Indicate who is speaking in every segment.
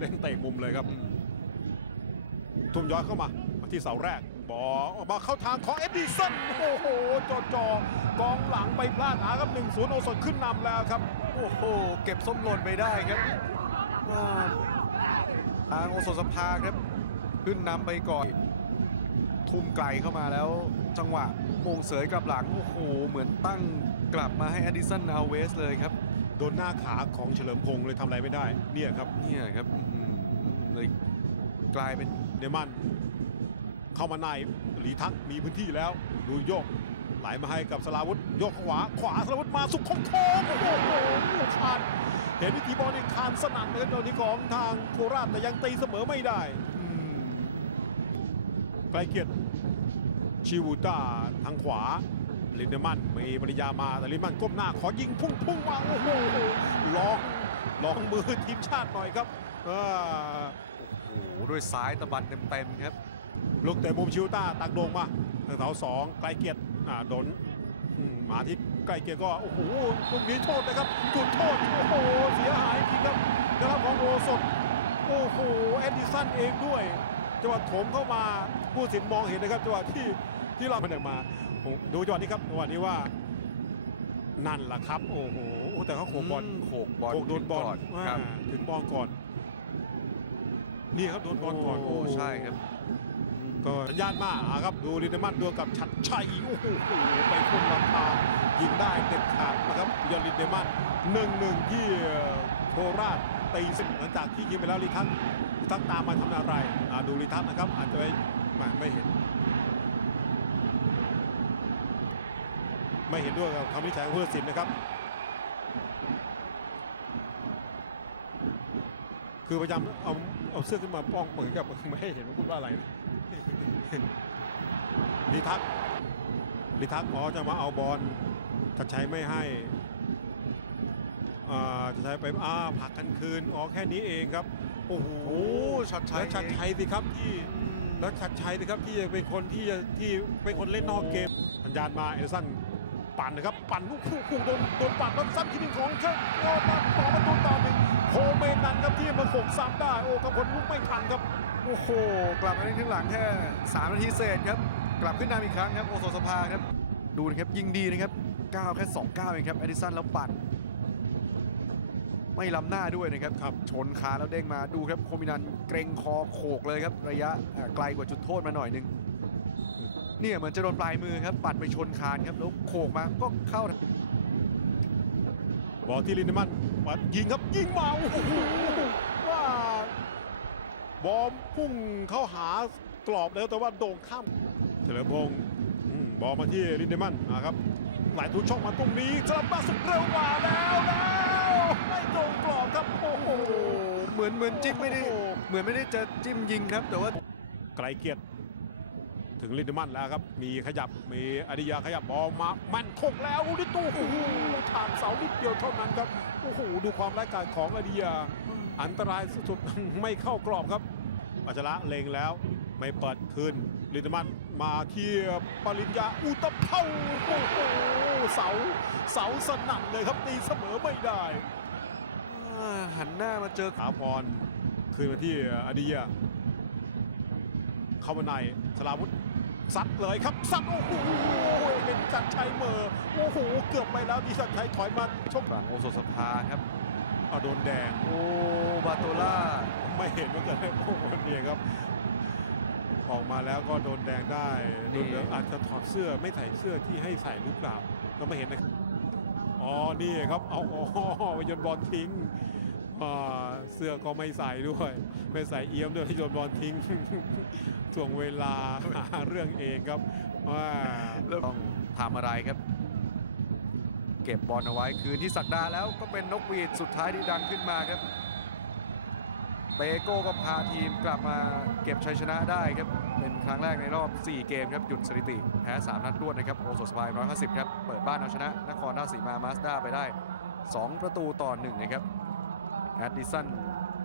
Speaker 1: เล่นเตะมุมเลยครับ ทุ่มย้อยเข้ามามาที่เสาแรกบอลออกมาเข้าทางของเอ็ดดี้สันโอ้โหจอจอกองหลังไปพลาดหาครับ1 0โอสดขึ้นนำแล้วครับ
Speaker 2: โอ้โห เก็บส้มหล่นไปได้ครับว้าวทางโอโซสภาครับ ขึ้นนำไปก่อน ทุ่มไกลเข้ามาแล้ว จังหวะโมงเสยกลับหลัง โอ้โห เหมือนตั้งกลับมาให้อดิสันอาเวสเลยครับ
Speaker 1: โดนหน้าขาของเฉลิมพงศ์เลยทำอะไรไม่ได้ เนี่ยครับ
Speaker 2: เนี่ยครับอื้อหือเลยกลายเป็น
Speaker 1: เดมัน เข้ามาในหลีทักมีพื้นที่แล้ว ดูโยก ไหลมาให้กับสลาวุธโยกขวา ขวาสลาวุธมาสุขคงทองโอ้โหขาดเห็นวิธีบอลนี่คานสนั่นเลยตอนนี้ของทางโคราชแต่ยังตีเสมอไม่ได้อืมไกลเกียรติชิวูต้าทางขวา ลินเดมันมีปริยามาแต่ลินเดมันก้มหน้าขอยิงพุ่งพุ่งวางโอ้โหลองลองมือทีมชาติหน่อยครับโอ้
Speaker 2: โหด้วยซ้ายตะบันเต็มๆครับ
Speaker 1: ลูกเตะมุมชิวต้าตักโด่งมาเสาสองไกลเกียรติอ่าดนมมาที่ไกลเกียรติก็โอ้โหลูกนี้โทษนะครับจุดโทษโอ้โหเสียหายจริงครับนะครับของโอสดโอ้โหเอ็ดดิสันเองด้วยจังหวะโถมเข้ามาผู้สินมองเห็นนะครับจังหวะที่ ที่เรามันออกมาโอ้ดูจังหวะนี้ครับจังหวะนี้ว่า นั่นแหละครับ โอ้โหแต่เขาโขกบอลโขกบอลโขกโดนบอลครับอ่าถึงบอลก่อน นี่ครับโดนบอลก่อน
Speaker 2: โอ้ใช่ครับ
Speaker 1: ก็สัญญาณมาอ่าครับดูลินเดอร์มันดวลกับชัดชัยโอ้โหไปพุ่งลำพายิงได้เด็ดขาดนะครับยอดลินเดอร์มันหนึ่งหนึ่งที่โคราชตีสิบหลังจากที่ยิงไปแล้วลิทัศน์ลิทัศน์ตามมาทำอะไรอ่าดูลิทัศน์นะครับ อาจจะไม่ไม่ไม่เห็น ไม่เห็นด้วยกับคำวินิจฉัยของผู้ตัดสินนะครับ คือพยายามเอาเอาเสื้อขึ้นมาป้องเหมือนกับไม่ให้เห็นว่าพูดว่าอะไรนะลิทักษ์ลิทักษ์อ๋อจะมาเอาบอลชัดชัยไม่ให้อ่าจะใช้ไปอ่าผลักกันคืนอ๋อแค่นี้เองครับโอ้โหโอ
Speaker 2: ้ชัดชัยแล้วชัด
Speaker 1: ชัยสิครับที่แล้วชัดชัยสิครับที่จะเป็นคนที่จะที่เป็นคนเล่นนอกเกมสัญญาณมาเอลสัน ปั่นนะครับ ปั่นลูกคู่คู่โดนโดนปั่นแล้วซ้ำทีหนึ่งของเชิญโอ้มาต่อประตูต่อหนึ่งโคเมนันครับที่มาโขกซ้ำได้โอ้กำพลลูกไม่ทันครับ
Speaker 2: โอ้โหกลับมาได้ครึ่งหลังแค่3นาทีเศษครับกลับขึ้นนำอีกครั้งครับโอโซสภาครับดูนะครับยิงดีนะครับก้าวแค่2ก้าวเองครับแอดิสันแล้วปัดไม่ล้ำหน้าด้วยนะครับครับ ชนคาแล้วเด้งมาดูครับโคมินันเกรงคอโขกเลยครับ ระยะอ่าไกลกว่าจุดโทษมาหน่อยหนึง เนี่ยเหมือนจะโดนปลายมือครับปัดไปชนคานครับแล้วโขกมาก็เข้า
Speaker 1: บอลที่ลินเดอร์มันปัดยิงครับยิงมาโอ้โหว่าบอลพุ่งเข้าหากรอบแล้วแต่ว่าโด่งข้ามเฉลิมพงศ์อืมบอลมาที่ลินเดอร์มันนะครับหลายทุกช่องมาตรงนี้สลับมาสุดเร็วกว่าแล้วแล้วไม่ตรงกรอบครับโอ้โห
Speaker 2: เหมือนเหมือนจิ้มไม่ได้โอ้โหเหมือนไม่ได้จะจิ้มยิงครับ แต่ว่า
Speaker 1: ไกลเกียรติ ถึงลินเดมันแล้วครับ มีขยับ มีอดิยาขยับบอลมา มันคกแล้วดิตู้โอ้โหทางเสานิดเดียวเท่านั้นครับ โอ้โห ดูความร้ายกาจของอดิยา อันตรายสุดๆ ไม่เข้ากรอบครับ ปัจจระเลงแล้ว ไม่เปิดคืนลินเดมันมาเที่ปริญญาอุตภเป้าโอ้โห เสา เสาสนั่นเลยครับ ตีเสมอไม่ได้
Speaker 2: หันหน้ามาเจอ
Speaker 1: ถาพรคืนมาที่อดียาเข้ามาในสลาวุธ ซัดเลยครับซัดโอ้โหเป็นจัดชัยเหมอโอ้โหเกือบไปแล้วดีสันชัยถอยมาชกฝ
Speaker 2: ั่งโอโซสภาครับ
Speaker 1: เอาโดนแดง
Speaker 2: โอ้บาโตล่า
Speaker 1: ไม่เห็นว่าเกิดอะไรโอ้โหเนี่ยครับออกมาแล้วก็โดนแดงได้โดนเหลืองอาจจะถอดเสื้อไม่ใส่เสื้อที่ให้ใส่หรือเปล่าก็ไม่เห็นนะครับอ๋อนี่ครับเอาอ๋อไปโยนบอลทิ้งอ่า เสื้อก็ไม่ใส่ด้วย ไม่ใส่เอี้ยมด้วยที่โยนบอลทิ้งถ่วงเวลาหาเรื่องเองครับว่า
Speaker 2: ต้องทำอะไรครับ เก็บบอลเอาไว้คืนที่สักดาแล้วก็เป็นนกหวีดสุดท้ายที่ดังขึ้นมาครับเตโก้ก็พาทีมกลับมาเก็บชัยชนะได้ครับ เป็นครั้งแรกในรอบ 4 เกมครับ หยุดสถิติ แพ้ 3 นัดรวดนะครับ โอโซสปาย 150 ครับ เปิดบ้านเอาชนะ นครราชสีมามาสด้าไปได้ 2 ประตูต่อ 1 นะครับ แอดดิสัน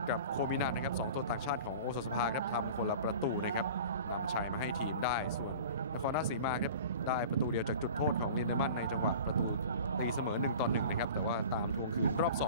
Speaker 2: กับโคมินันนะครับสองตัวต่างชาติของโอโซสภาครับทำคนละประตูนะครับนำชัยมาให้ทีมได้ส่วนนครราชสีมาครับได้ประตูเดียวจากจุดโทษของลินเดอร์มันในจังหวะประตูตีเสมอ1ต่อ1นะครับแต่ว่าตามทวงคืนรอบ 2